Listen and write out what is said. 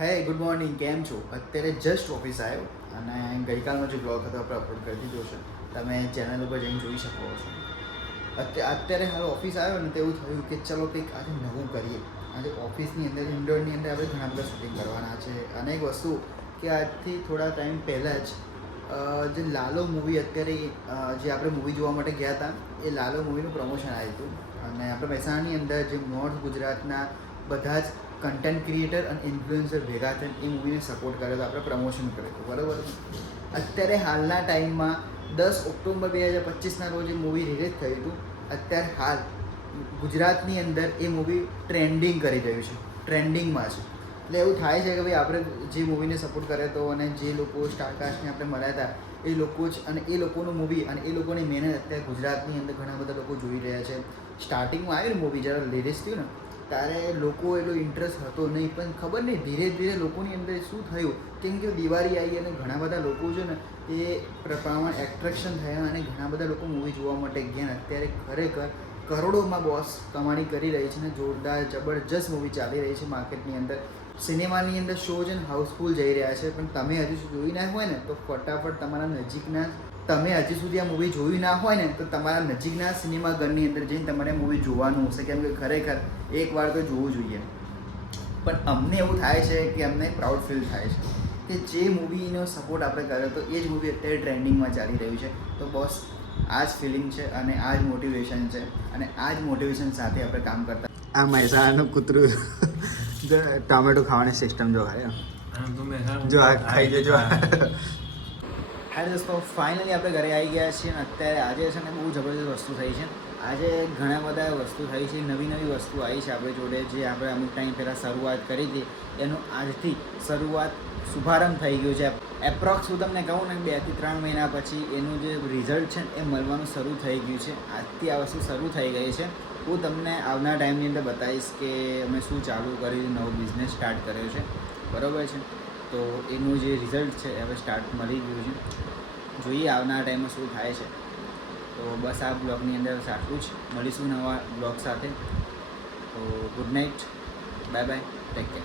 હે good morning, કેમ છો? અત્યારે જસ્ટ ઓફિસ આવ્યો અને ગઈકાલનો જે બ્લોગ હતો આપણે અપલોડ કરી દીધો છે. તમે ચેનલ ઉપર જઈને જોઈ શકો છો. અત્યારે હાલ ઓફિસ આવ્યો ને તો એવું થયું કે ચલો કંઈક આજે નવું કરીએ. આજે ઓફિસની અંદર ઇન્ડોરની અંદર આપણે ઘણા બધા શૂટિંગ કરવાના છે. અને એક વસ્તુ કે આજથી થોડા ટાઈમ પહેલાં જ જે લાલો મૂવી અત્યારે જે આપણે મૂવી જોવા માટે ગયા હતા એ લાલો મૂવીનું પ્રમોશન આવ્યું હતું. અને આપણે મહેસાણાની અંદર જે નોર્થ ગુજરાતના બધા જ કન્ટેન્ટ ક્રિએટર અને ઇન્ફ્લુએન્સર ભેગા થઈને એ મૂવીને સપોર્ટ કર્યો હતો, આપણે પ્રમોશન કર્યું હતું, બરાબર. અત્યારે હાલના ટાઈમમાં 10 ઓક્ટોબર 2025ના રોજ એ મૂવી રિલીઝ થયું હતું. અત્યારે હાલ ગુજરાતની અંદર એ મૂવી ટ્રેન્ડિંગ કરી રહ્યું છે, ટ્રેન્ડિંગમાં છે. એટલે એવું થાય છે કે ભાઈ આપણે જે મૂવીને સપોર્ટ કર્યો હતો અને જે લોકો સ્ટારકાસ્ટને આપણે મળ્યા હતા એ લોકો જ, અને એ લોકોનું મૂવી અને એ લોકોની મહેનત અત્યારે ગુજરાતની અંદર ઘણા બધા લોકો જોઈ રહ્યા છે. સ્ટાર્ટિંગમાં આવ્યું ને મૂવી જ્યારે રિલીઝ થયું ને ત્યારે લોકો એટલો ઇન્ટરેસ્ટ હતો નહીં, પણ ખબર નહીં ધીરે ધીરે લોકોની અંદર શું થયું, કેમ કે દિવાળી આવી અને ઘણા બધા લોકો છે ને એ પ્રમાણે એટ્રેક્શન થયા અને ઘણા બધા લોકો મૂવી જોવા માટે ગયા. અત્યારે ખરેખર કરોડોમાં બોસ કમાણી કરી રહી છે ને જોરદાર જબરજસ્ત મૂવી ચાલી રહી છે માર્કેટની અંદર. સિનેમાની અંદર શો છે ને હાઉસફુલ જઈ રહ્યા છે. પણ તમે હજુ જોઈ ના હોય ને તો ફટાફટ તમારા નજીકના, તમે હજી સુધી આ મૂવી જોયું ના હોય ને તો તમારા નજીકના સિનેમાઘરની અંદર જઈને તમારે મૂવી જોવાનું હશે, કેમ કે ખરેખર એકવાર તો જોવું જોઈએ. પણ અમને એવું થાય છે કે અમને પ્રાઉડ ફીલ થાય છે કે જે મૂવીનો સપોર્ટ આપણે કર્યો તો એ જ મૂવી અત્યારે ટ્રેન્ડિંગમાં ચાલી રહ્યું છે. તો બોસ આ જ ફિલિંગ છે અને આ જ મોટિવેશન છે અને આ જ મોટિવેશન સાથે આપણે કામ કરતા. આ મહેસાણાનું કૂતરું ટામેટો ખાવાની સિસ્ટમ જો ખાય જો આ ખાઈ લેજો. હાય દોસ્તો, ફાઇનલી આપણે ઘરે આવી ગયા છીએ અને અત્યારે આજે છે ને બહુ જબરદસ્ત વસ્તુ થઈ છે. આજે ઘણા બધા વસ્તુ થઈ છે, નવી નવી વસ્તુ આવી છે આપણી જોડે, જે આપણે અમુક ટાઈમ પહેલાં શરૂઆત કરી હતી એનું આજથી શુભારંભ થઈ ગયો છે. એપ્રોક્સ હું તમને કહું ને 2 થી 3 મહિના પછી એનું જે રિઝલ્ટ છે એ મળવાનું શરૂ થઈ ગયું છે. આજથી આ વસ્તુ શરૂ થઈ ગઈ છે. હું તમને આવનાર ટાઈમની અંદર બતાવીશ કે અમે શું ચાલુ કર્યું, નવો બિઝનેસ સ્ટાર્ટ કર્યો છે, બરાબર છે. તો એનું જે રિઝલ્ટ છે હવે સ્ટાર્ટ મળી ગયું છે. જોઈએ આવનાર ટાઈમમાં શું થાય છે. તો બસ આ બ્લોગની અંદર આટલું જ. મળીશું નવા બ્લોગ સાથે. તો good night, bye bye, take care.